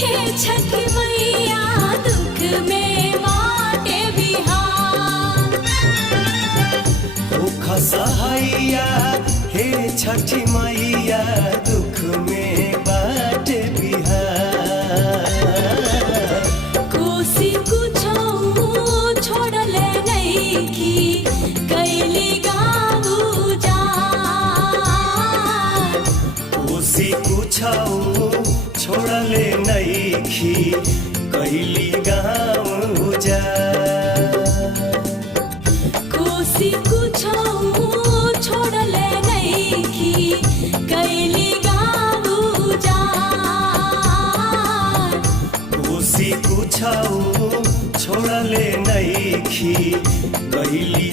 हे छठ मैया दुख में बाटे बिहार। दुख सहाइया हे छठ मैया दुख में बाटे बिहार। कोसी कुछो छोड़ले नइखी कैली गाँव उजाड़। कोसी कुछो छोड़ले नइखी कैली गाँव उजाड़। कोसी कुछो छोड़ले नइखी कैली गाँव उजाड़। कोसी कुछो छोड़ले नइखी कैली